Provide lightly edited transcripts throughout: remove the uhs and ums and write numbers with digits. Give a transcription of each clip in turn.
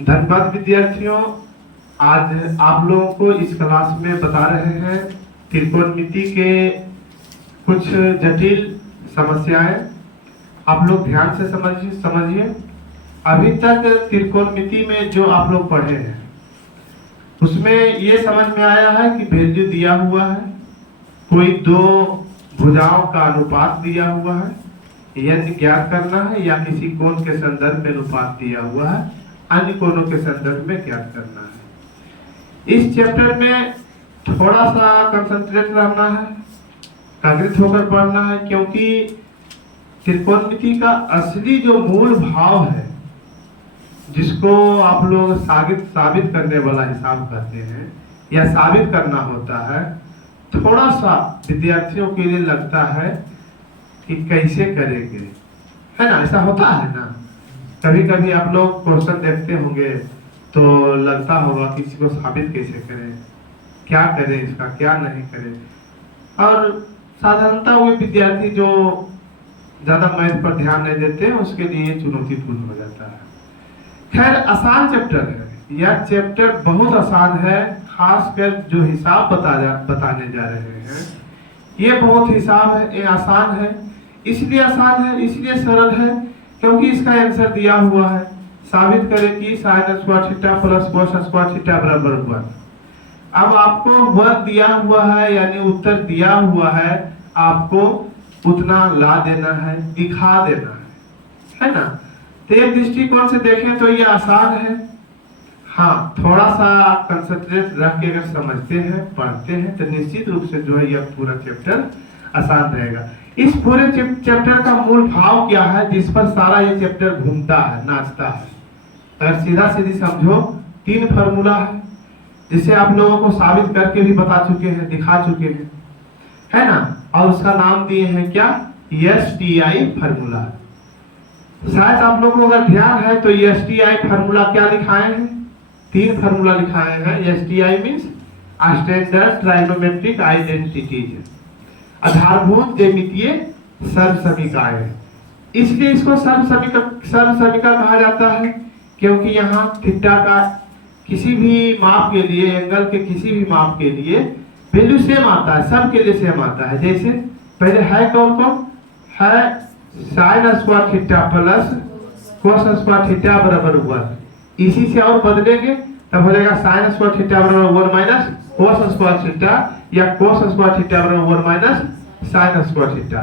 धन्यवाद विद्यार्थियों। आज आप लोगों को इस क्लास में बता रहे हैं त्रिकोणमिति के कुछ जटिल समस्याएं। आप लोग ध्यान से समझिए। अभी तक त्रिकोणमिति में जो आप लोग पढ़े हैं उसमें ये समझ में आया है कि वैल्यू दिया हुआ है, कोई दो भुजाओं का अनुपात दिया हुआ है, यदि ज्ञात करना है, या किसी कोण के संदर्भ में अनुपात दिया हुआ है, अन्य कोणों के संदर्भ में ज्ञात करना है। इस चैप्टर में थोड़ा सा कंसंट्रेट रहना है, केंद्रित होकर पढ़ना है, क्योंकि त्रिकोणमिति का असली जो मूल भाव है, जिसको आप लोग साबित करने वाला हिसाब कहते हैं या साबित करना होता है, थोड़ा सा विद्यार्थियों के लिए लगता है कि कैसे करेंगे, है ना? ऐसा होता है ना, कभी कभी आप लोग क्वेश्चन देखते होंगे तो लगता होगा कि इसको साबित कैसे करें, क्या करें, इसका क्या नहीं करें। और साधारणतः वो विद्यार्थी जो ज्यादा मैथ पर ध्यान नहीं देते हैं उसके लिए चुनौतीपूर्ण हो जाता है। खैर, आसान चैप्टर है, यह चैप्टर बहुत आसान है। खासकर जो हिसाब बताने जा रहे हैं, ये बहुत हिसाब है, ये आसान है। इसलिए आसान है, इसलिए सरल है क्योंकि इसका आंसर दिया हुआ है। साबित करें कि sin square theta plus cos square theta बराबर 1। अब आपको 1 दिया हुआ है, यानी उत्तर दिया हुआ है, आपको उतना ला देना है, दिखा देना है ना? तो एक दृष्टिकोण से देखें तो ये आसान है। हाँ, थोड़ा सा कंसंट्रेट रख के अगर समझते हैं, पढ़ते हैं, तो निश्चित रूप से जो है यह पूरा चैप्टर आसान रहेगा। इस पूरे चैप्टर का मूल भाव क्या है, जिस पर सारा ये चैप्टर घूमता है, नाचता है? अगर सीधा सीधी समझो, 3 फार्मूला है जिसे आप लोगों को साबित करके भी बता चुके हैं, दिखा चुके हैं, है ना? और उसका नाम दिए हैं क्या? STI formula. शायद आप लोगों को अगर ध्यान है तो STI फार्मूला क्या लिखाए हैं? 3 फार्मूला लिखाए हैं। STI means standard trigonometric identities, आधारभूत ज्यामितीय सर्वसमीकाएं। इसलिए इसको सर्वसमीका कहा जाता है क्योंकि यहाँ थीटा का किसी भी माप के लिए, एंगल के किसी भी माप के लिए वैल्यू सेम आता है, सब के लिए सेम आता है। जैसे पहले है कौन है, sin square theta plus cos square theta बराबर 1। इसी से और बदलेंगे तब हो जाएगा sin स्क्वायर थीटा बराबर 1 माइनस cos स्क्वायर थीटा, या cos स्क्वायर थीटा बराबर 1 माइनस sin स्क्वायर थीटा,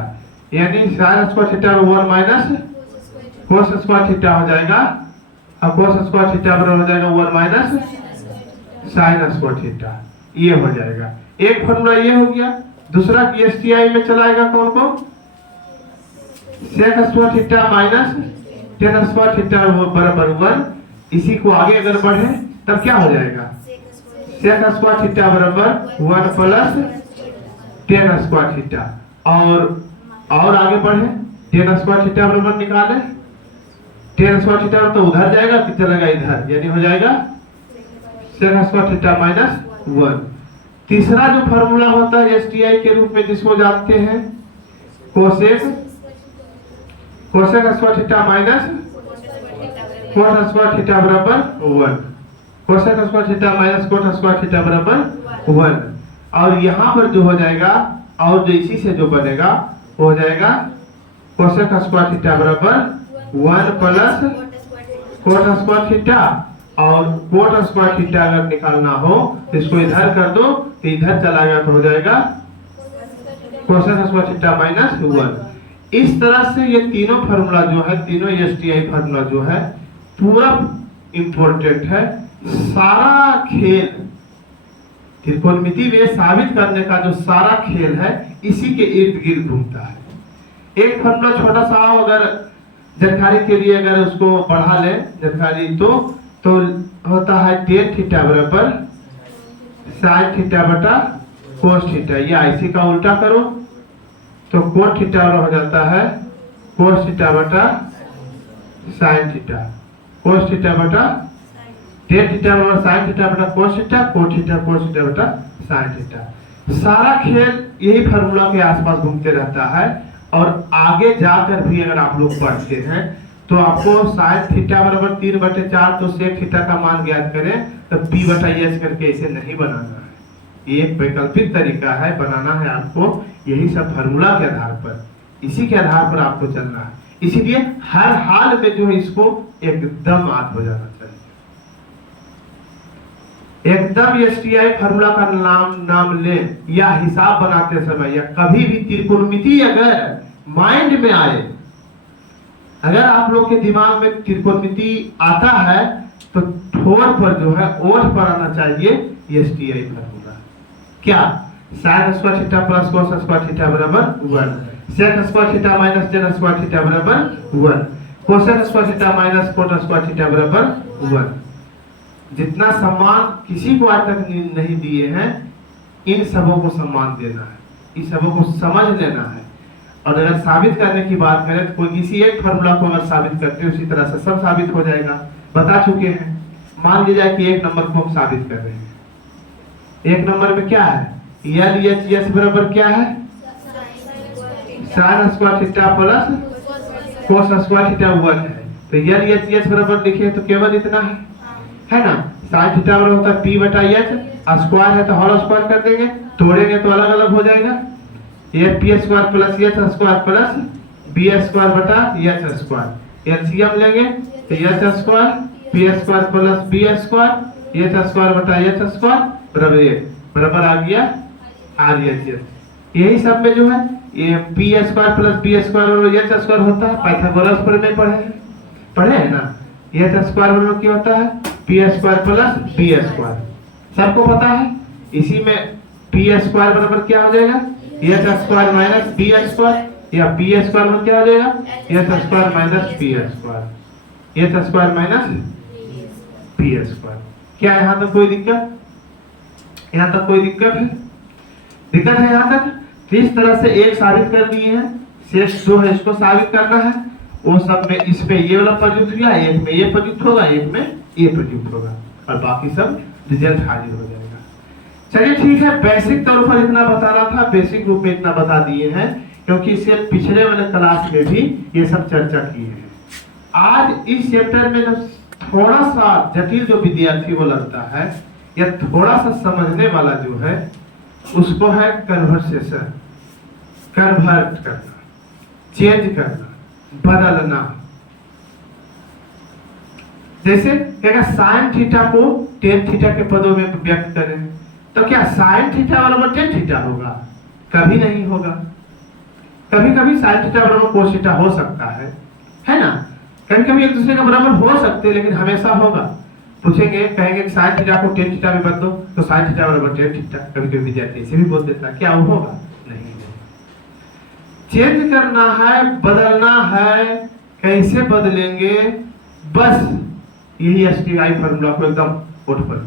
यानी sin स्क्वायर थीटा बराबर 1 माइनस cos स्क्वायर थीटा हो जाएगा, और cos स्क्वायर थीटा बराबर हो जाएगा 1 माइनस sin स्क्वायर थीटा। ये हो जाएगा एक फॉर्मूला, ये हो गया। दूसरा STI में चलाएगा कौन sec square theta minus tan square theta बराबर 1। इसी को आगे अगर बढ़े तब क्या हो जाएगा, sec स्क्वायर थीटा बराबर 1 प्लस tan स्क्वायर थीटा। और आगे बढ़े, tan स्क्वायर थीटा बराबर निकाले, tan स्क्वायर थीटा तो उधर जाएगा कि चलेगा इधर, यानी हो जाएगा sec स्क्वायर थीटा माइनस 1। तीसरा जो फार्मूला होता है STI के रूप में, जिसको जानते हैं cosec square theta minus cos square theta बराबर 1। Cosec square theta minus cos square theta बराबर 1। और यहाँ पर जो हो जाएगा, और जो इसी से जो बनेगा वो हो जाएगा कोसेक स्क्वायर थीटा बराबर 1 प्लस cos स्क्वायर थीटा। और cot स्क्वायर थीटा अगर निकालना हो तो इसको इधर कर दो, तो इधर चला गया तो हो जाएगा कोसेक स्क्वायर थीटा माइनस 1। इस तरह से ये तीनों फार्मूला जो है, तीनों STI फार्मूला जो है, पूरा इंपॉर्टेंट है। सारा खेल त्रिकोणमिति में साबित करने का जो सारा खेल है, इसी के इर्द गिर्द घूमता है। एक फार्मूला छोटा सा अगर जानकारी के लिए अगर उसको बढ़ा ले जानकारी, तो होता है tan थीटा बराबर sin थीटा बटा cos थीटा, या इसी का उल्टा करो तो cot थीटा हो जाता है cos थीटा बटा sin थीटा, cos थीटा बटा tan थीटा बराबर sin थीटा बटा cos theta, cot theta cos theta बटा sin थीटा। सारा खेल यही फार्मूला के आसपास घूमते रहता है। और आगे जाकर भी अगर आप लोग पढ़ते हैं तो आपको साइन थीटा बराबर 3/4, तो सेक थीटा का मान ज्ञात करें तो P/S करके इसे नहीं बनाना है। ये एक वैकल्पिक तरीका है, बनाना है आपको यही सब फार्मूला के आधार पर, इसी के आधार पर आपको चलना है। इसीलिए हर हाल में जो है इसको एकदम याद हो जाना चाहिए, एकदम STI फार्मूला का नाम ले, या हिसाब बनाते समय या कभी भी त्रिकोणमिति अगर माइंड में आए, अगर आप लोग के दिमाग में त्रिकोणमिति आता है तो ठोर पर जो है ओठ पर आना चाहिए STI फार्मूला। क्या? sin square theta plus cos square theta बराबर 1, sec square theta minus tan square theta बराबर 1, cosec square theta minus cot square theta बराबर 1। जितना सम्मान किसी को आज तक नहीं दिए हैं, इन सबों को सम्मान देना है, इन सबों को समझ लेना है। और अगर साबित करने की बात करें तो कोई किसी एक फार्मूला को अगर साबित करते हैं उसी तरह से सब साबित हो जाएगा, बता चुके हैं। मान लिया जाए कि एक नंबर को हम साबित कर रहे हैं, एक नंबर में क्या है, LHS बराबर क्या है, sin square theta plus cos square theta 1 है। तो LHS बराबर लिखे तो केवल इतना है ना। sin थीटा बराबर होता है P/H, स्क्वायर है तो होल स्क्वायर कर देंगे, तोड़ेंगे तो अलग अलग हो जाएगा। ये P square plus H square plus B square बटा H स्क्वायर, एलसीएम लेंगे तो H square P square plus B square H square बटा H स्क्वायर बराबर 1 बराबर आ गया RHS। यही सब में जो है ये P square plus B square और H स्क्वायर होता है, पाइथागोरस पर में पढ़े है ना। H स्क्वायर बराबर क्या होता है, P square plus B square, सबको पता है। इसी में P स्क्वायर बराबर क्या हो जाएगा, H square minus B square, या P स्क्वायर में क्या हो जाएगा, H square minus B square, H square minus B square. क्या यहाँ तक कोई दिक्कत, यहाँ तक कोई दिक्कत है, दिक्कत है यहाँ तक। तो इस तरह से एक साबित कर दिए हैं, शेष जो है इसको साबित करना है। वो सब में इसमें ये वाला प्रयुक्त हुआ, एक में ये प्रयुक्त होगा, एक में ये प्रयुक्त होगा, और बाकी सब रिजल्ट हाजिर हो जाएगा। चलिए ठीक है, बेसिक तौर पर इतना बताना था, बेसिक रूप में इतना बता दिए हैं, क्योंकि इससे पिछले वाले क्लास में भी ये सब चर्चा की है। आज इस चैप्टर में जब थोड़ा सा जटिल जो विद्यार्थी को लगता है या थोड़ा सा समझने वाला जो है उसको है कन्वर्सेशन, कन्वर्ट करना, चेंज करना, बदलना। जैसे क्या साइन थीटा को टेन थीटा के पदों में व्यक्त करें तो क्या साइन थीटा बराबर टेन थीटा होगा? कभी नहीं होगा। कभी कभी साइन थीटा बराबर कोस थीटा हो सकता है ना। कभी कभी एक दूसरे के बराबर हो सकते हैं, लेकिन हमेशा होगा। पूछेंगे, कहेंगे कि साइन थीटा को टेन थीटा में बदलो तो साइन थीटा बराबर टेन थीटा, कभी कभी विद्यार्थी ऐसे भी बोल देता, क्या वो होगा? नहीं होगा। चेंज करना है, बदलना है, कैसे बदलेंगे? बस यही STI फार्मूला को एकदम उठ पर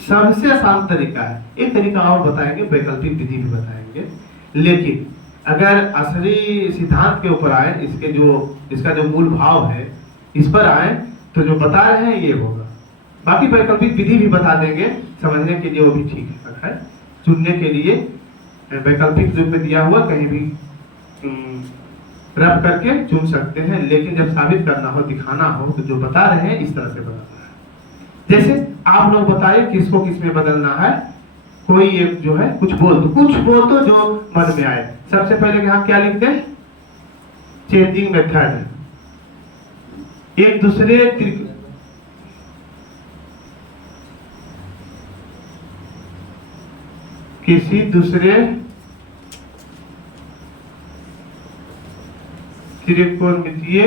सबसे आसान तरीका है। एक तरीका और बताएंगे, वैकल्पिक विधि भी बताएंगे, लेकिन अगर असली सिद्धांत के ऊपर आए, इसका जो मूल भाव है इस पर आए तो जो बता रहे हैं ये होगा। बाकी वैकल्पिक विधि भी बता देंगे, समझने के लिए वो भी ठीक है। चुनने के लिए वैकल्पिक रूप में दिया हुआ कहीं भी रब करके चुन सकते हैं, लेकिन जब साबित करना हो, दिखाना हो, तो जो बता रहे हैं इस तरह से बताना है। जैसे आप लोग बताइए किसको किस में बदलना है। कोई एक जो है कुछ बोल दो जो मन में आए। सबसे पहले यहाँ क्या लिखते हैं, चेंजिंग मेथड। एक दूसरे किसी दूसरे त्रिकोणमितीय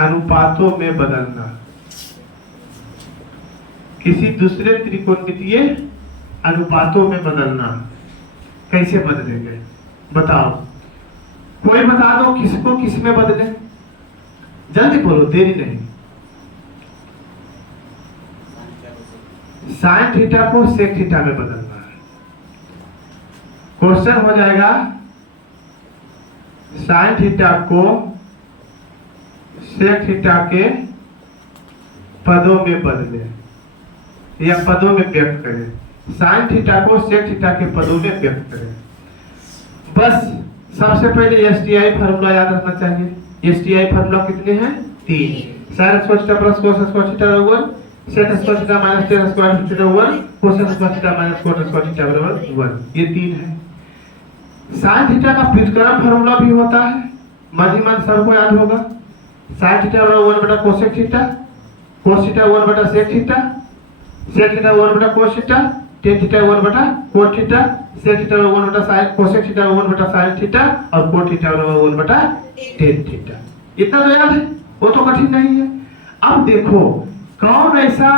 अनुपातों में बदलना। किसी दूसरे त्रिकोणमितीय अनुपातों में बदलना। कैसे बदलेंगे बताओ? कोई बता दो किसको किस में बदले, जल्दी बोलो, देरी नहीं। साइन थीटा को सेक थीटा में बदलना है। क्वेश्चन हो जाएगा साइन थीटा को सेक थीटा के पदों में बदले या पदों में व्यक्त करें। साइन थीटा को सेक थीटा के पदों में व्यक्त करें। बस सबसे पहले एसटीआई फार्मूला याद रखना चाहिए। एसटीआई फार्मूला कितने हैं? 3। sin square theta plus cos square theta बराबर sec square theta minus tan square theta बराबर cos square theta minus cot square theta बराबर 1। ये 3 है। sin थीटा का व्युत्क्रम फार्मूला भी होता है, मध्यमान सबको याद होगा। sin थीटा बराबर 1 बटा cosec थीटा, cos थीटा 1 बटा sec थीटा, sec थीटा 1 बटा cos थीटा, tan थीटा 1 बटा cot थीटा, sec थीटा 1 बटा sin cosec थीटा 1 बटा sin थीटा और cot थीटा 1 बटा tan थीटा। इतना तो याद है, वो तो कठिन नहीं है। अब देखो कौन ऐसा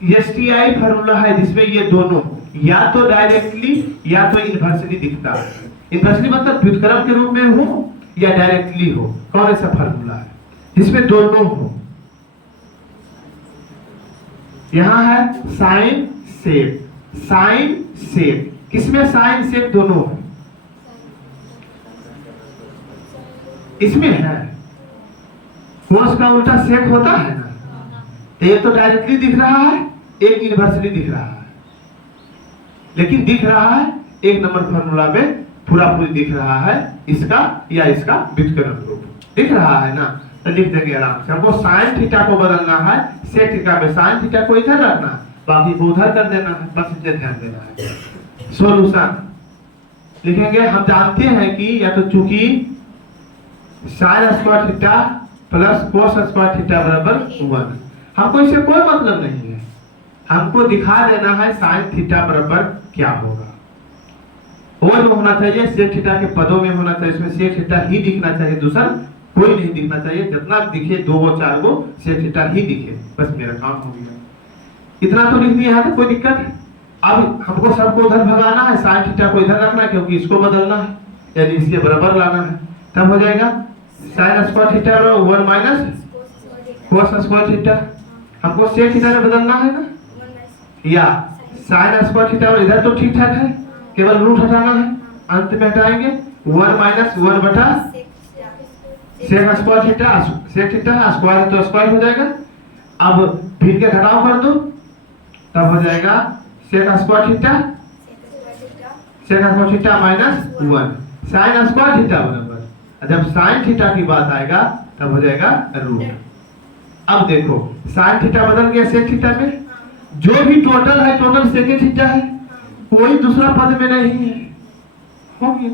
एसटीआई फार्मूला है जिसमें ये दोनों या तो डायरेक्टली या तो इनवर्सली दिखता है। इनवर्सली मतलब व्युत्क्रम के रूप में हो या डायरेक्टली हो। कौन ऐसा फार्मूला है जिसमें दोनों हो? यहां है साइन सेक, साइन सेक। किसमें साइन सेक दोनों है? इसमें है। कोस का उल्टा सेक होता है ना, तो एक तो डायरेक्टली दिख रहा है, एक इनवर्सली दिख रहा है। लेकिन दिख रहा है एक नंबर फार्मूला में पूरा पूरी दिख रहा है इसका या इसका व्युत्क्रम रूप दिख रहा है ना, तो लिख देंगे आराम से। हमको साइन थीटा को बदलना है, सेक थीटा में साइन थीटा को इधर रखना है, बाकी को उधर कर देना है, बस इसे ध्यान देना है। सॉल्यूशन लिखेंगे। हम जानते हैं कि या तो चूंकि साइन स्क्वायर थीटा प्लस कोस स्क्वायर थीटा बराबर 1, हमको इससे कोई मतलब नहीं है। हमको दिखा देना है साइन थीटा बराबर क्या होगा। और में होना चाहिए सेक थीटा के पदों में होना चाहिए, इसमें सेक थीटा ही दिखना चाहिए, दूसरा कोई नहीं दिखना चाहिए। जितना दिखे 2 और 4 को सेक थीटा ही दिखे, बस मेरा काम हो गया। इतना तो लिख दिया है, तो कोई दिक्कत है। अब हमको सबको उधर भगाना है, साइन थीटा को इधर रखना है क्योंकि इसको बदलना है, यानी इसके बराबर लाना है। तब हो जाएगा साइन स्क्वायर थीटा 1 माइनस कोस स्क्वायर थीटा। हमको सेक थीटा में बदलना है ना, या साइन स्क्वायर थीटा इधर तो ठीक ठाक है, केवल रूट हटाना है। अंत में हटाएंगे 1 माइनस 1 बटा sec square theta, sec theta square है तो स्क्वायर हो जाएगा। अब भिन्न के घटाव कर दो, तब हो जाएगा sec square theta, sec square theta minus 1 sine square theta बराबर। जब साइन थीटा की बात आएगा तब हो जाएगा रूट। अब देखो साइन थीटा बदल गया सेक थीटा में, जो भी टोटल है टोटल सेक थीटा है, कोई दूसरा पद में नहीं है, हो गया।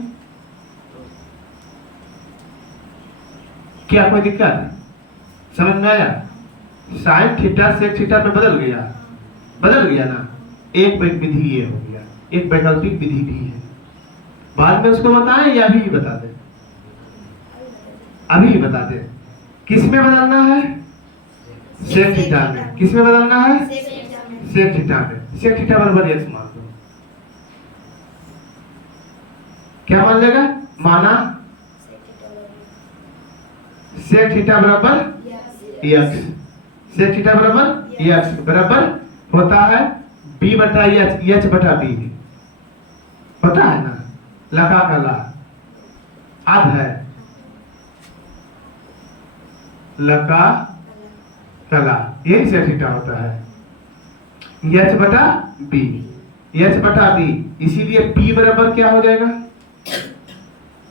क्या कोई दिक्कत? समझ में आया? साइन थीटा सेक थीटा में बदल गया ना। एक विधि ये हो गया, एक वैकल्पिक विधि भी है, बाद में उसको बताएं या अभी बता दें? अभी बता दें। किस में बदलना है? सेक थीटा में। किस में बदलना है? सेक थीटा में। सेक थीटा बराबर x मान दो। क्या मान लेगा? माना सेक थीटा बराबर x, सेक थीटा बराबर x बराबर होता है b बटा h बटा b, होता है ना। लका कला आध है, लका कला यही सेक थीटा होता है। h बटा b, h बटा b, इसीलिए p बराबर क्या हो जाएगा?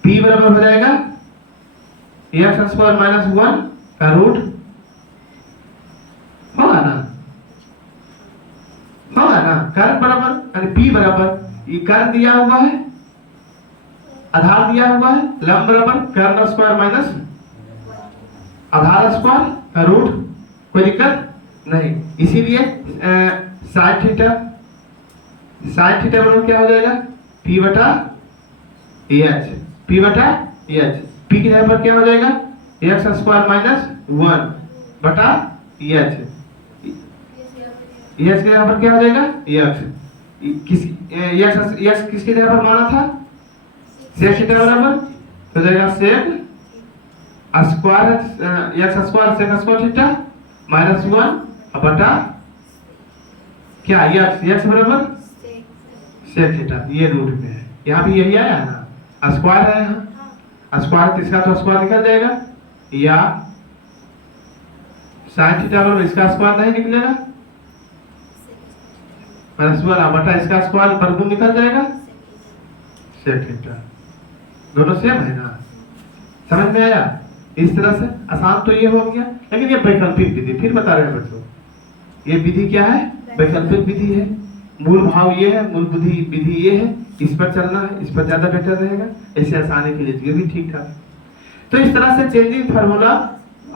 p बराबर हो जाएगा x स्क्वायर माइनस 1 का रूट, होगा ना, होगा ना। कारण बराबर यानी p बराबर, ये कारण दिया हुआ है, आधार दिया हुआ है, लंब बराबर कर्ण स्क्वायर माइनस आधार स्क्वायर का रूट, कोई दिक्कत नहीं। इसीलिए साइन थीटा बराबर क्या हो जाएगा? p बटा h, p बटा h, p की जगह पर क्या हो जाएगा? x स्क्वायर माइनस 1 बटा h, h की जगह पर क्या हो जाएगा? x किसकी जगह पर माना था? सेक थीटा बराबर हो जाएगा sec square x square sec square theta minus 1 बटा क्या x बराबर सेक थीटा, ये रूट में है। यहाँ भी यही आया है ना, स्क्वायर है यहाँ, स्क्वायर तो इसका तो स्क्वायर निकल जाएगा, या साइन थीटा बराबर इसका स्क्वायर नहीं निकलेगा, माइनस 1 बटा इसका स्क्वायर वर्गमूल निकल जाएगा सेक थीटा। दोनों सेम है ना, समझ में आया? इस तरह से आसान तो ये हो गया, लेकिन ये वैकल्पिक विधि फिर बता रहे हैं बच्चों, ये विधि क्या है? वैकल्पिक विधि है। मूल भाव ये है, मूल बुद्धि विधि ये है, इस पर चलना है, इस पर ज्यादा बेटर रहेगा, ऐसे आसानी के लिए ये भी ठीक ठाक। तो इस तरह से चेंजिंग फार्मूला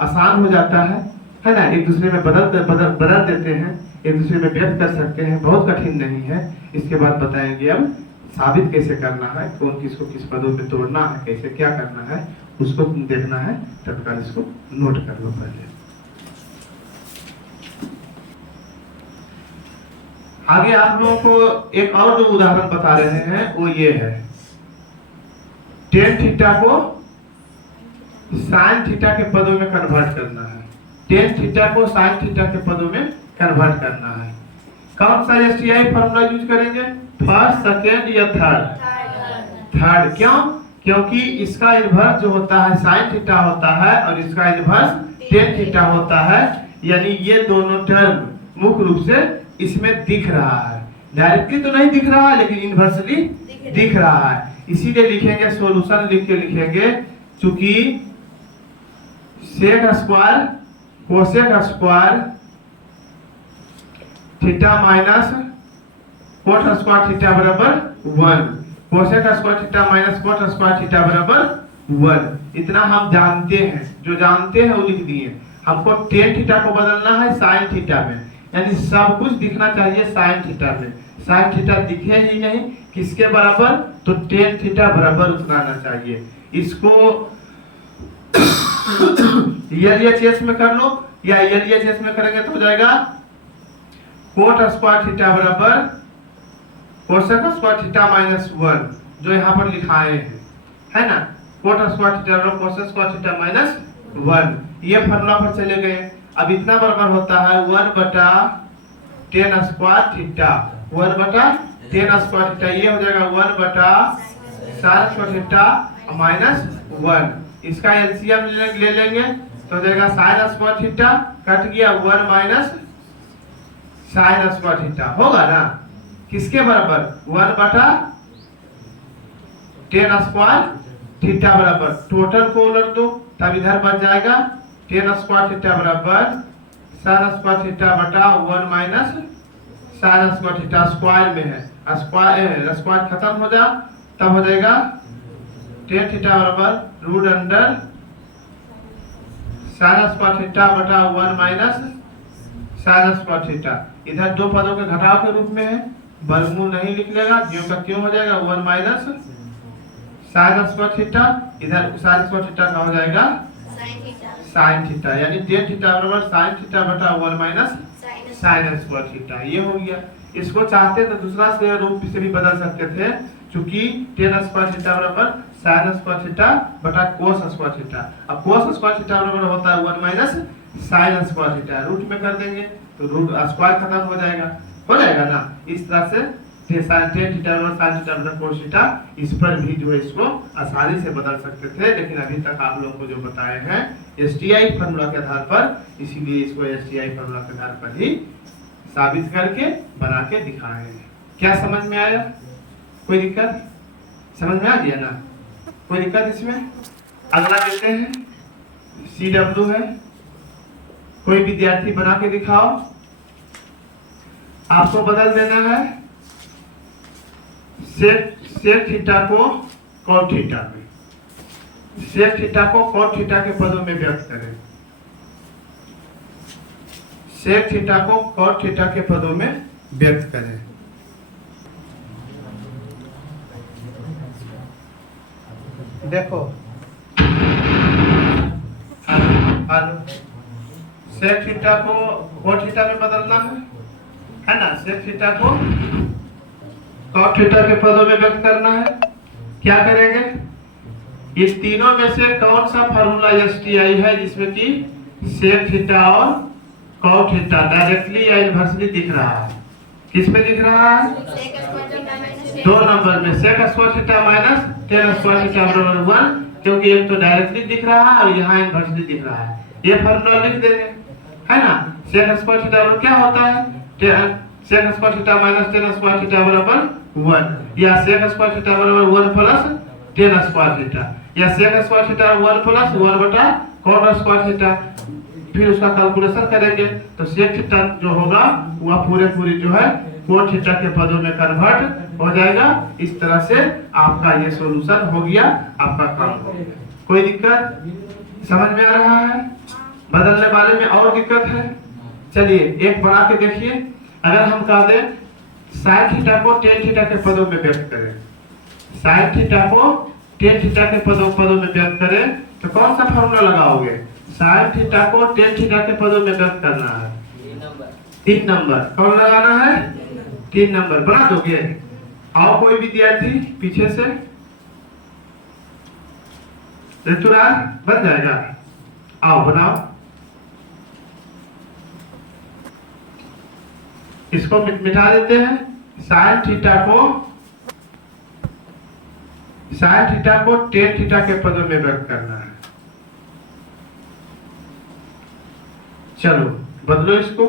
आसान हो जाता है ना, एक दूसरे में बदल देते हैं, एक दूसरे में व्यक्त कर सकते हैं, बहुत कठिन नहीं है। इसके बाद बताएंगे अब साबित कैसे करना है, कौन किसको किस पदों में तोड़ना है, कैसे क्या करना है, उसको देखना है, तत्काल इसको नोट कर लो पहले। आगे आप लोगों को एक और जो उदाहरण बता रहे हैं वो ये है, टेन थीटा को साइन थीटा के पदों में कन्वर्ट करना है। टेन थीटा को साइन थीटा के पदों में कन्वर्ट करना है। कौन सा एसटीआई फॉर्मूला यूज करेंगे? फर्स्ट, सेकेंड या थर्ड? थर्ड। क्यों? क्योंकि इसका इन्वर्स जो होता है साइन थीटा होता है और इसका इन्वर्स टेन थीटा होता है, यानी ये दोनों टर्म मुख्य रूप से इसमें दिख रहा है। डायरेक्टली तो नहीं दिख रहा है, लेकिन इन्वर्सली दिख रहा है। इसीलिए लिखेंगे, सॉल्यूशन लिख के लिखेंगे, चूंकि sec square cosec square theta minus cot square theta बराबर 1, cosec square theta minus cot square theta बराबर 1। इतना हम जानते हैं, जो जानते हैं वो लिख दिए। हमको टेन थीटा को बदलना है साइन थीटा में, यानी सब कुछ दिखना चाहिए साइन थीटा में। साइन थीटा दिखे ही नहीं, किसके बराबर? तो टेन थीटा बराबर उतना आना चाहिए। इसको एलएचएस में कर लो, या एलएचएस में करेंगे तो हो जाएगा कोट स्क्वायर थीटा बराबर कोसेक स्क्वायर थीटा माइनस 1, जो यहाँ पर लिखाए हैं, है ना। कोट स्क्वायर थीटा बराबर कोसेक स्क्वायर थीटा माइनस 1, ये फॉर्मूला पर चले गए। अब इतना बराबर होता है 1/10 स्क्वायर थीटा, 1/10 स्क्वायर थीटा, ये हो जाएगा 1/sin स्क्वायर थीटा माइनस 1। इसका एलसीएम ले लेंगे तो हो जाएगा sin स्क्वायर थीटा कट गया 1 माइनस sin स्क्वायर थीटा, होगा ना। किसके बराबर? 1/10 स्क्वायर थीटा बराबर, टोटल को उलट दो तब इधर बच जाएगा 10 स्क्वायर थीटा बराबर sin स्क्वायर थीटा बटा 1 minus sin square theta, square में है, स्क्वायर खत्म हो जा, तब हो जाएगा 10 थीटा बराबर root under sin square theta बटा 1 माइनस sin स्क्वायर थीटा। इधर दो पदों के घटाव के रूप में है, वर्गमूल नहीं लिख लेगा, ज्यों का त्यों हो जाएगा 1 माइनस sin स्क्वायर थीटा, इधर sin स्क्वायर थीटा का हो जाएगा sin थीटा, यानी 10 थीटा बराबर sin थीटा बटा 1 माइनस sin स्क्वायर थीटा, ये हो गया। इसको चाहते तो दूसरा से रूप से भी बदल सकते थे, क्योंकि 10 स्क्वायर थीटा बराबर sin स्क्वायर थीटा बटा cos स्क्वायर थीटा। अब cos स्क्वायर थीटा बराबर होता है 1 minus sin square theta, root में कर देंगे तो रूट स्क्वायर खत्म हो जाएगा ना। इस तरह से sin थीटा बराबर sin थीटा बटा cos थीटा, इस पर भी जो है इसको आसानी से बदल सकते थे, लेकिन अभी तक आप लोगों को जो बताए हैं एसटीआई फार्मूला के आधार पर, इसीलिए इसको एसटीआई फार्मूला के आधार पर ही साबित करके बना के दिखाए। क्या समझ में आया? कोई दिक्कत? समझ में आ गया ना? कोई दिक्कत इसमें? अगला देते हैं, CW है, कोई विद्यार्थी बना के दिखाओ। आपको बदल देना है सेक थीटा को कॉट थीटा में, सेक थीटा को कॉट थीटा के पदों में व्यक्त करें, सेक थीटा को कॉट थीटा के पदों में व्यक्त करें। देखो सेक थीटा को कॉट थीटा में बदलना है ना, सेक थीटा को कॉट थीटा के पदों में व्यक्त करना है। क्या करेंगे? इस तीनों में से कौन सा फार्मूला एसटीआई है जिसमें कि सेक थीटा और कॉट थीटा डायरेक्टली या इनवर्सली दिख रहा है? किस में दिख रहा है? 2 नंबर में, sec square theta minus 10 square theta बराबर 1, क्योंकि एक तो डायरेक्टली दिख रहा है और यहाँ इनवर्सली दिख रहा है। ये फार्मूला लिख देंगे, है ना। सेक स्क्वायर थीटा बराबर क्या होता है? Sec square theta minus 10 square theta बराबर 1, या सेक स्क्वायर थीटा बराबर 1 प्लस 10 स्क्वायर थीटा, या सेक स्क्वायर थीटा 1 प्लस 1 बटा कॉट स्क्वायर थीटा। फिर उसका कैलकुलेशन करेंगे तो सेक थीटा जो होगा वह पूरे जो है कोट थीटा के पदों में कन्वर्ट हो जाएगा। इस तरह से आपका ये सॉल्यूशन हो गया, आपका काम हो गया। कोई दिक्कत समझ में आ रहा है? बदलने वाले में और दिक्कत है? चलिए एक बना के देखिए। अगर हम कह दें साइन थीटा को टेन थीटा के पदों में व्यक्त करें, साइन थीटा को टेन थीटा के पदों में व्यक्त करें तो कौन सा फॉर्मूला लगाओगे? साइन थीटा को टेन थीटा के पदों में व्यक्त करना है 3 नंबर। कौन लगाना है? 3 नंबर। बना दोगे? आओ कोई विद्यार्थी पीछे से, ऋतुराज बन जाएगा, आओ बनाओ। इसको मिटा देते हैं। साइन थीटा को टेन थीटा के पदों में व्यक्त करना है। चलो बदलो इसको।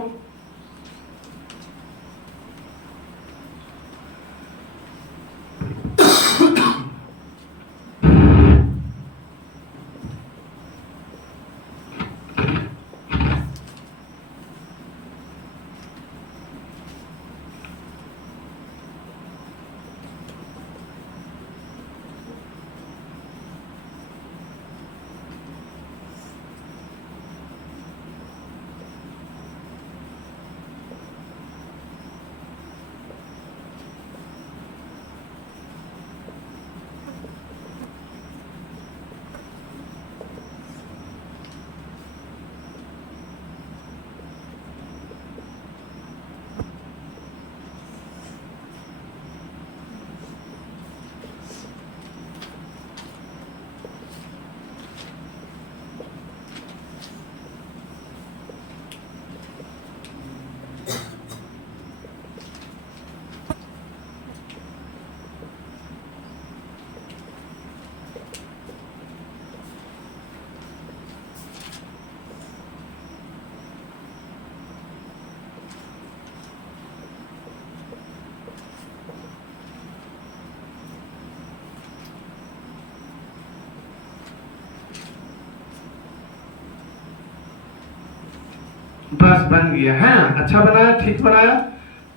बस बन गया है। अच्छा बनाया, ठीक बनाया।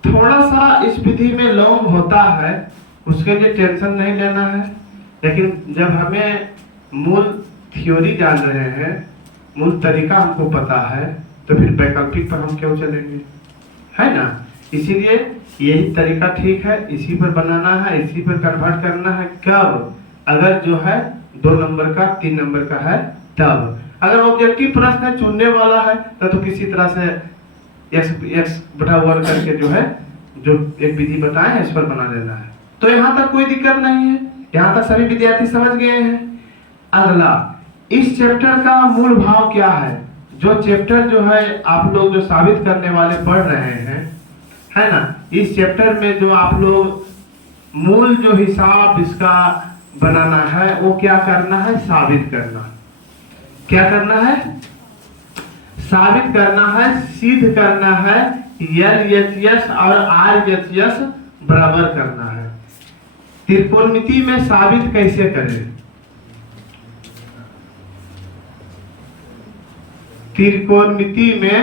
थोड़ा सा इस विधि में लॉन्ग होता है, उसके लिए टेंशन नहीं लेना है। लेकिन जब हमें मूल थ्योरी जान रहे हैं, मूल तरीका हमको पता है, तो फिर वैकल्पिक पर हम क्यों चलेंगे, है ना? इसीलिए यही तरीका ठीक है, इसी पर बनाना है, इसी पर कन्वर्ट करना है। कब? अगर जो है 2 नंबर का 3 नंबर का है तब। अगर ऑब्जेक्टिव प्रश्न चुनने वाला है तो किसी तरह से x बटा 1 करके जो है जो एक विधि बताए हैं इस पर बना देना है। तो यहाँ तक कोई दिक्कत नहीं है, यहाँ तक सभी विद्यार्थी समझ गए हैं। अगला, इस चैप्टर का मूल भाव क्या है? जो चैप्टर जो है आप लोग जो साबित करने वाले पढ़ रहे हैं, है ना, इस चैप्टर में जो आप लोग मूल जो हिसाब इसका बनाना है वो क्या करना है? साबित करना। क्या करना है? साबित करना है, सिद्ध करना है, LHS और RHS बराबर करना है। त्रिकोणमिति में साबित कैसे करें? त्रिकोणमिति में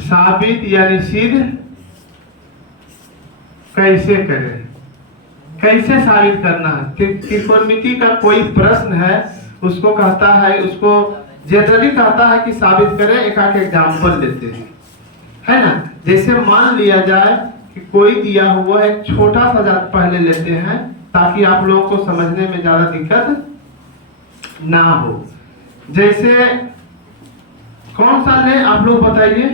साबित यानी सिद्ध कैसे करें? कैसे साबित करना है? त्रिकोणमिति का कोई प्रश्न है, उसको कहता है, उसको जनरली कहता है कि साबित करें। एक एग्जाम्पल लेते हैं, है ना। जैसे मान लिया जाए कि कोई दिया हुआ एक छोटा सा पहले लेते हैं ताकि आप लोगों को समझने में ज्यादा दिक्कत ना हो। जैसे कौन सा ले आप लोग बताइए?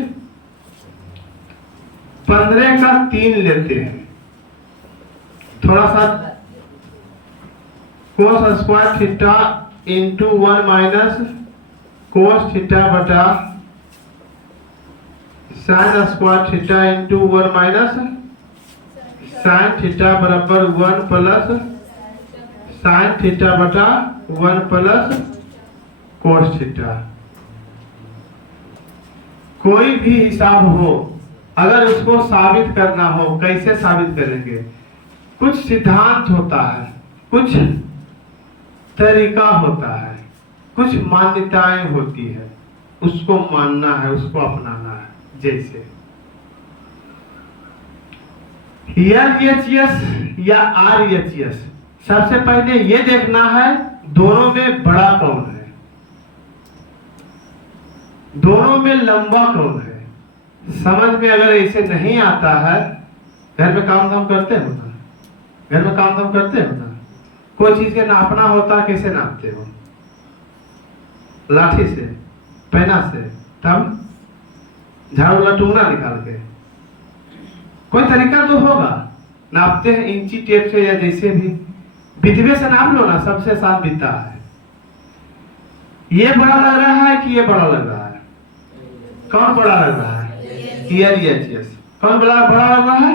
15 का 3 लेते हैं। थोड़ा सा cos square theta into 1 minus cos theta बटा sine square theta into 1 minus sine theta बराबर 1 प्लस साइन थीटा बटा 1 प्लस कोस थीटा। कोई भी हिसाब हो, अगर उसको साबित करना हो, कैसे साबित करेंगे? कुछ सिद्धांत होता है, कुछ तरीका होता है, कुछ मान्यताएं होती है, उसको मानना है, उसको अपनाना है। जैसे LHS या RHS, सबसे पहले ये देखना है दोनों में बड़ा कौन है, दोनों में लंबा कौन है। समझ में अगर ऐसे नहीं आता है, घर में काम धाम करते हो ना, घर में काम धाम करते हो ना, कोई चीज के नापना होता है, कैसे नापते हो? लाठी से, पेना से, तब झाड़ू वाला टूंगना निकाल के, कोई तरीका तो होगा। नापते हैं इंची टेप से या जैसे भी, बितवे से नाप लो ना, सबसे आसान बिता है। ये बड़ा लग रहा है कि ये बड़ा लग रहा है? कौन बड़ा लग रहा है? LHS। कौन बड़ा बड़ा लग रहा है?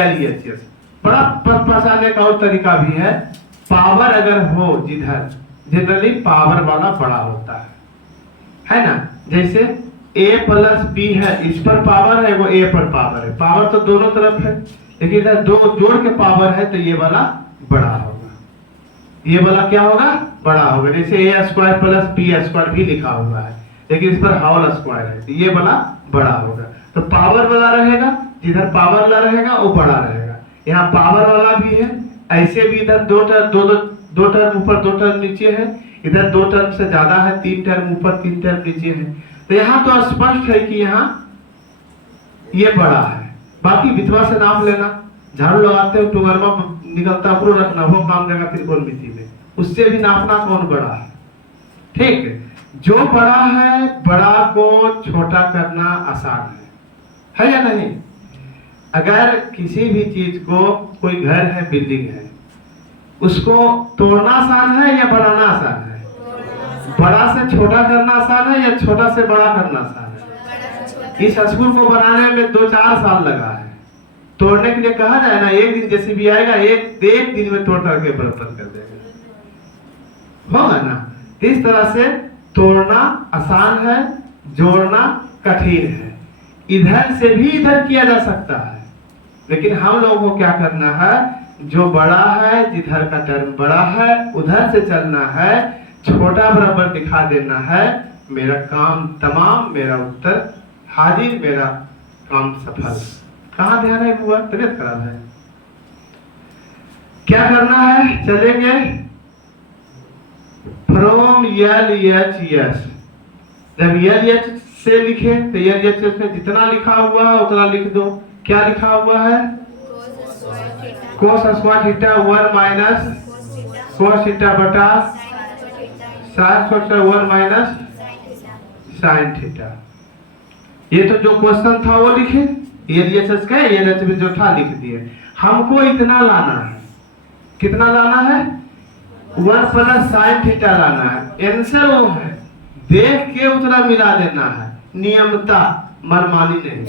LHS। बड़ा पहचानने का और तरीका भी है, पावर अगर हो जिधर, जनरली पावर वाला बड़ा होता है ना। जैसे A+B है, इस पर पावर है, वो A पर पावर है, पावर तो दोनों तरफ है, लेकिन इधर दो जोड़ के पावर है, तो ये वाला बड़ा होगा, ये वाला क्या होगा? बड़ा होगा। जैसे A² + B² भी लिखा हुआ है, लेकिन इस पर होल स्क्वायर है, तो ये वाला बड़ा होगा। तो पावर वाला रहेगा, जिधर पावर वाला रहेगा वो बड़ा रहेगा। यहाँ पावर वाला भी है, ऐसे भी इधर दो टर्म ऊपर, दो टर्म नीचे है, इधर दो टर्म से ज्यादा है, 3 टर्म ऊपर, 3 टर्म नीचे है। तो यहाँ तो स्पष्ट है कि यहाँ ये बड़ा है। बाकी बितवा से नाप लेना, झाड़ू लगाते हो टुंगरमा निकलता है, रखना, वो काम देगा त्रिकोणमिति में, उससे भी नापना कौन बड़ा है। ठीक है, जो बड़ा है, बड़ा को छोटा करना आसान है या नहीं? अगर किसी भी चीज को, कोई घर है, बिल्डिंग है, उसको तोड़ना आसान है या बढ़ाना आसान है? बड़ा से छोटा करना आसान है या छोटा से बड़ा करना आसान है? इस स्कूल को बनाने में 2-4 साल लगा है। तोड़ने के लिए कहा जाए ना, एक दिन जैसे भी आएगा, एक दिन में तोड़ करके बर्बाद कर देगा, होगा ना। इस तरह से तोड़ना आसान है, जोड़ना कठिन है। इधर से भी इधर किया जा सकता है, लेकिन हम लोगों को क्या करना है, जो बड़ा है, जिधर का टर्म बड़ा है, उधर से चलना है, छोटा बराबर दिखा देना है। मेरा काम तमाम, मेरा उत्तर हाजिर, मेरा काम सफल। कहाँ ध्यान है बुआ? तबीयत खराब है? क्या करना है? चलेंगे फ्रॉम LHS। जब LH से लिखे तो LHS में जितना लिखा हुआ है उतना लिख दो। क्या लिखा हुआ है? cos square theta 1 - cos theta बटा sin स्क्वायर 1 - sin थीटा। ये तो जो क्वेश्चन था वो लिखे, LHS का LH में जो था लिख दिए। हमको इतना लाना है, कितना लाना है? 1 + sin थीटा लाना है। आंसर वो है, देख के उतना मिला देना है, नियमता, मनमानी नहीं।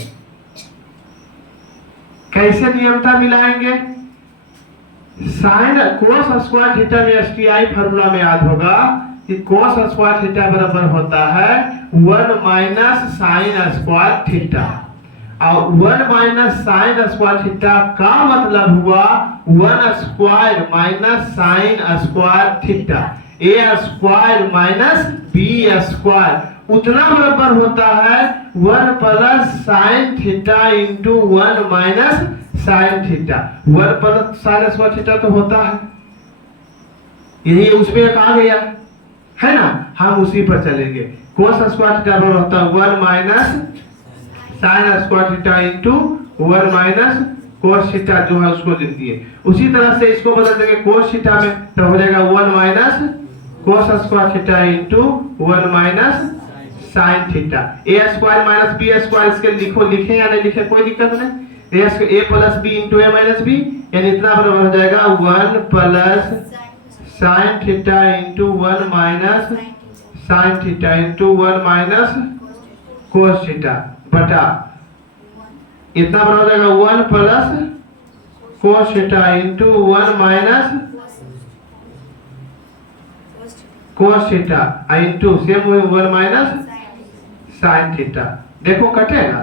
कैसे नियमता मिलाएंगे? साइन cos स्क्वायर थीटा में STI फार्मूला में याद होगा कि cos स्क्वायर थीटा बराबर होता है 1 - sin स्क्वायर थीटा, और 1 - sin स्क्वायर थीटा का मतलब हुआ 1 square - sin square theta, A² - B square उतना बराबर होता है 1 + sin theta × 1 - sin theta. 1 + sin square theta तो होता है, यही उसमें एक आ गया है ना, हम उसी पर चलेंगे। cos स्क्वायर थीटा बराबर होता है 1 - sin square theta × 1 - cos theta, जो है उसको लिख दिए। उसी तरह से इसको बदल देंगे cos थीटा में, तो हो जाएगा 1 - cos square theta × 1 - sin theta. A² - B², इसके लिखे या नहीं लिखे कोई दिक्कत नहीं। A + B × A - B, यानी इतना बराबर हो जाएगा 1 + sin theta × 1 - sin theta × 1 - cos theta बटा इतना बराबर हो जाएगा 1 + cos theta × 1 - cos theta × same 1 - sin theta. देखो कटेगा,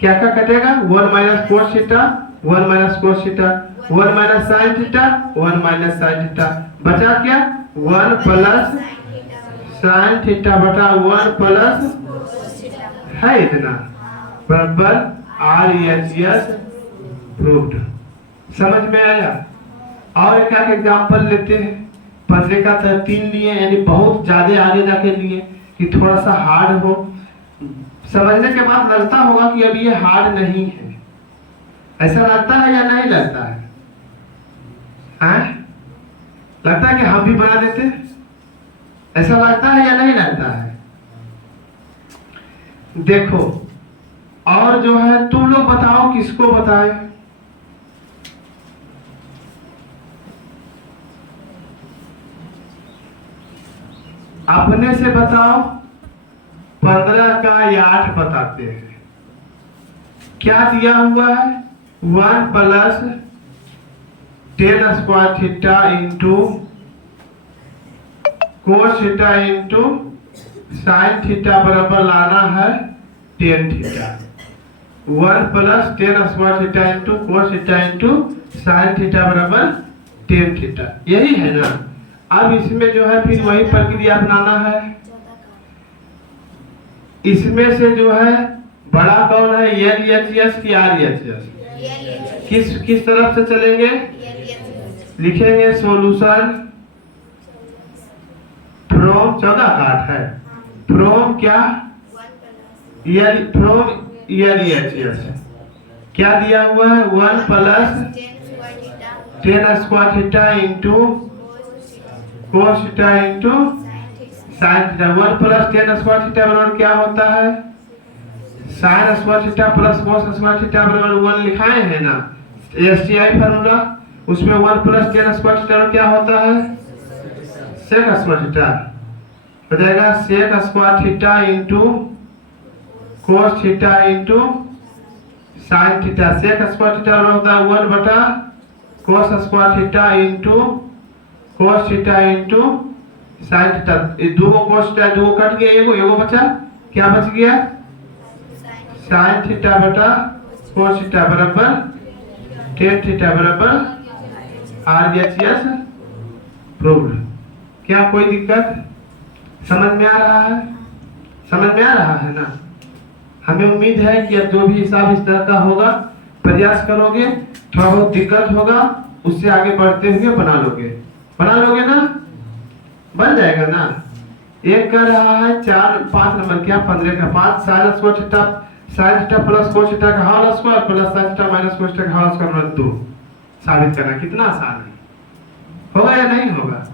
क्या क्या कटेगा? 1 - cos theta, 1 - cos theta, 1 minus sine theta, 1 minus sine theta, बचा क्या 1 प्लस साइन थीटा बटा 1 प्लस है इतना बराबर RHS प्रूव्ड। समझ में आया? और एक एग्जांपल लेते हैं। 15 का 3 लिए, यानी बहुत ज्यादा आगे जाके लिए कि थोड़ा सा हार्ड हो। समझने के बाद लगता होगा कि अभी ये हार्ड नहीं है, ऐसा लगता है या नहीं लगता है? लगता है कि हम भी बना देते, ऐसा लगता है या नहीं लगता है? देखो, और जो है तुम लोग बताओ, किसको बताएं? अपने से बताओ। 15 का 8 बताते हैं। क्या दिया हुआ है 1 plus 10 square theta into cos theta into sine theta बराबर लाना है 10 theta. 1 plus 10 square theta into cos theta into sine theta बराबर 10 थीटा, यही है ना? अब इसमें जो है फिर वही प्रक्रिया अपनाना है। इसमें से जो है बड़ा कौन है, LHS की RHS? किस तरफ से चलेंगे? लिखेंगे सोल्यूशन फ्रॉम 14 का 8 है, फ्रॉम क्या फ्रॉम LHS क्या दिया हुआ है 1 plus 10 square theta into cos theta into sine theta. 1 plus 10 square theta बराबर क्या होता है साइन स्क्वायर थीटा प्लस कोस स्क्वायर थीटा बराबर 1 लिखाए हैं ना STI फार्मूला, उसमें 1 प्लस 10 स्क्वायर थीटा क्या होता है सेक स्क्वायर थीटा हो जाएगा, sec square theta into cos theta into sine theta. Sec square theta होता है 1 बटा cos square theta into cos theta into sine theta. दो कोस थीटा दो कट गया, एगो बचा, क्या बच गया साइन थीटा बटा कोस थीटा बराबर 10 थीटा बराबर RHS प्रूव्ड। क्या कोई दिक्कत? समझ में आ रहा है? समझ में आ रहा है ना? हमें उम्मीद है कि अब जो भी हिसाब इस तरह का होगा, प्रयास करोगे, थोड़ा बहुत दिक्कत होगा, उससे आगे बढ़ते हुए बना लोगे ना? बन जाएगा ना? एक कर रहा है 5 नंबर क्या 15 का 5 sine square theta sine theta plus cos theta का whole square plus sine theta minus cos theta का होल स्क्वायर मतलब 2 साबित करना। कितना आसान है, होगा या नहीं होगा?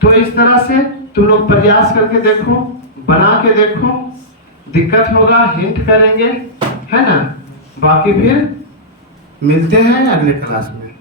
तो इस तरह से तुम लोग प्रयास करके देखो, बना के देखो, दिक्कत होगा हिंट करेंगे, है ना? बाकी फिर मिलते हैं अगले क्लास में।